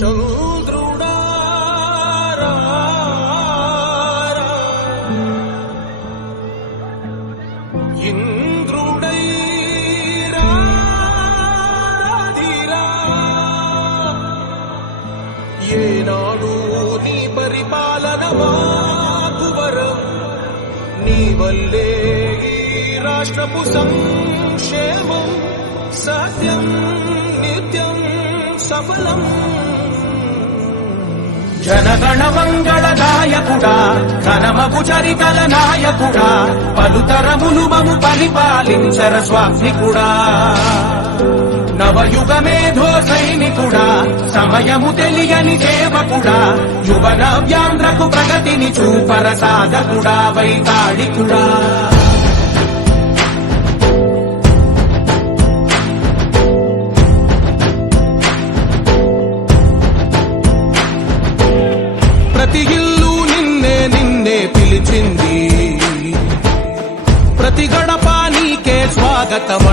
చంద్రుడా ఇంద్రుడై రాధిరా ఏనాడు నీ పరిపాలన మాకు వరం నీ వల్లే ఈ రాష్ట్రపు సంక్షేమం సత్యం నిత్యం సఫలం జనగణ మంగళదాయకుడా ఘనమగు చరితల నాయకుడా పలుతరములు మము పరిపాలించర స్వామికుడా నవయుగ మేధో సైనికుడా సమయము తెలియని సేవకుడా యువన వ్యాంధ్రకు ప్రగతిని చూపర సాధకుడా వైతాళికుడా ప్రతి ఇల్లు నిన్నే నిన్నే పిలిచింది ప్రతి గడప నీకే స్వాగతం